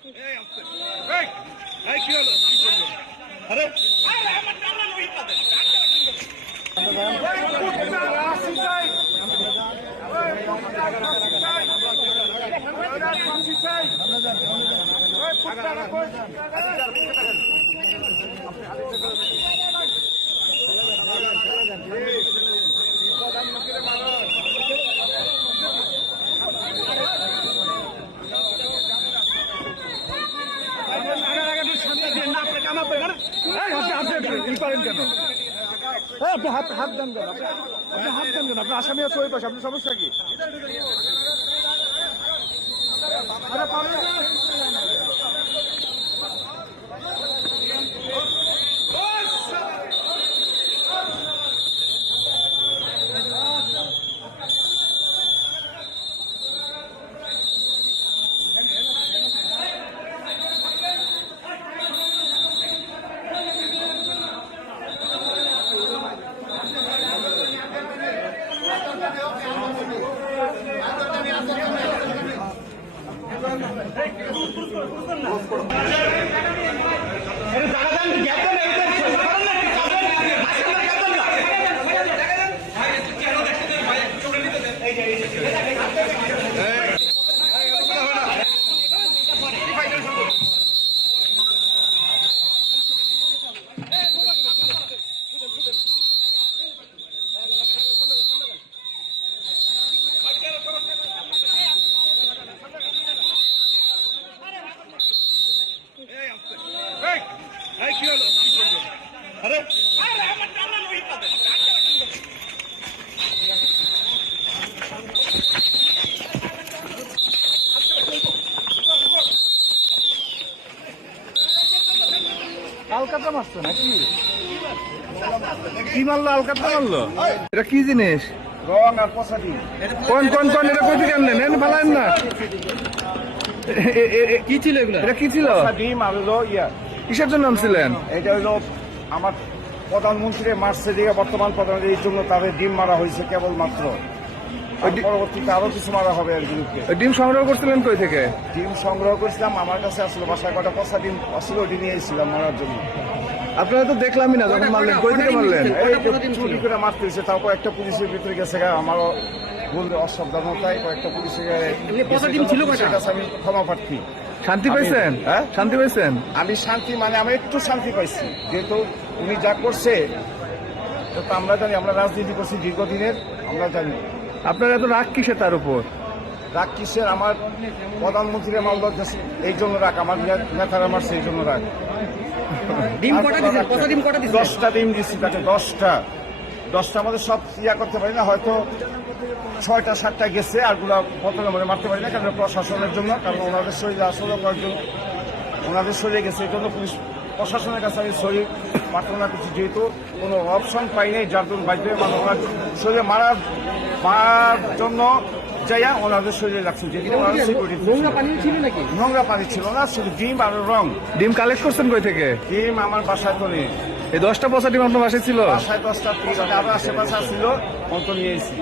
আপনি হাত দেন কেন? আপনি হাত দেন কেন? আপনার আসামি আছে ওই পাশে, আপনার সমস্যা কি? আলকাতরা মারছো নাকি? কি মারলো? আলকাতরা মারলো? এটা কি জিনিস? রং আর পছাটি। কোন কোন কোন এটা কই থেকে আনলেন? এনে ফালাইন না। কি ছিল এগুলো? এটা কি ছিল? ডিম আর হলো কিসের জন্য আনছিলেন? এটা হলো আমার প্রধানমন্ত্রী মারছে দিয়ে বর্তমান প্রধানমন্ত্রী, এই জন্য তাদের ডিম মারা হয়েছে কেবলমাত্র। পরবর্তীতে আরো কিছু মারা হবে এর বিরুদ্ধে। ডিম সংগ্রহ করছিলেন কই থেকে? ডিম সংগ্রহ করেছিলাম, আমার কাছে আসলো বাসায় কটা পচা ডিম আসলো, ওটি নিয়ে এসেছিলাম মারার জন্য। আপনারা তো দেখলামই না যখন মারলেন, কই থেকে মারলেন? চুরি করে মারতে হয়েছে, তাও কয়েকটা পুলিশের ভিতরে গেছে, আমারও বললে অসাবধানতায় কয়েকটা পুলিশের কাছে আমি ক্ষমা প্রার্থী। শান্তি পাইছেন? হ্যাঁ, শান্তি পাইছেন? আমি শান্তি মানে আমি একটু শান্তি পাইছি, যেহেতু উনি যা করছে তো আমরা জানি, আমরা রাজনীতি করছি দীর্ঘদিনের, আমরা জানি। আপনার এত রাগ কিসে তার উপর? রাগ কিসের? আমার প্রধানমন্ত্রীর মামলা এই জন্য রাগ, আমার নেতারা মারছে এই জন্য রাগ। ডিম কটা দিয়েছেন? কত ডিম কটা দিয়েছেন? 10টা ডিম দিচ্ছি তাকে, 10টা আমাদের সব করতে পারি না, হয়তো 6টা 7টা গেছে, আরগুলো প্রথমে মধ্যে মারতে পারি না, কারণ প্রশাসনের জন্য, কারণ ওনাদের শরীরে আসলে কয়েকজন ওনাদের শরীরে গেছে, এই জন্য পুলিশ প্রশাসনের কাছে আমি শরীর মারতে না করছি, যেহেতু কোনো অপশন পাই নাই, যার জন্য বাইরে মানে ওনার শরীরে মারার জন্য যাইয়া ওনাদের শরীরে লাগছে। নোংরা পানি ছিল নাকি? নোংরা পানি ছিল না, শুধু ডিম আর রং। ডিম কালেক্ট করছেন কই থেকে? ডিম আমার বাসায় তো নেই। এই 10টা পচা ডিম আপনার বাসায় ছিল? বাসায় 10টা, আবার আশেপাশে ছিল, অন্ত নিয়ে এসেছি।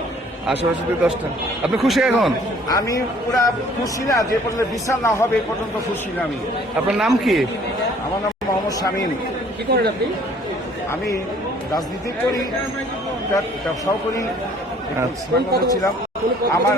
আশেপাশে 10টা। আপনি খুশি এখন? আমি পুরা খুশি না, যে পর্যন্ত বিচার না হবে এই পর্যন্ত খুশি না আমি। আপনার নাম কি? আমার নাম মোহাম্মদ শামীম। কি করেন আপনি? আমি রাজনীতি করি, ব্যবসাও করি, ছিলাম। আমার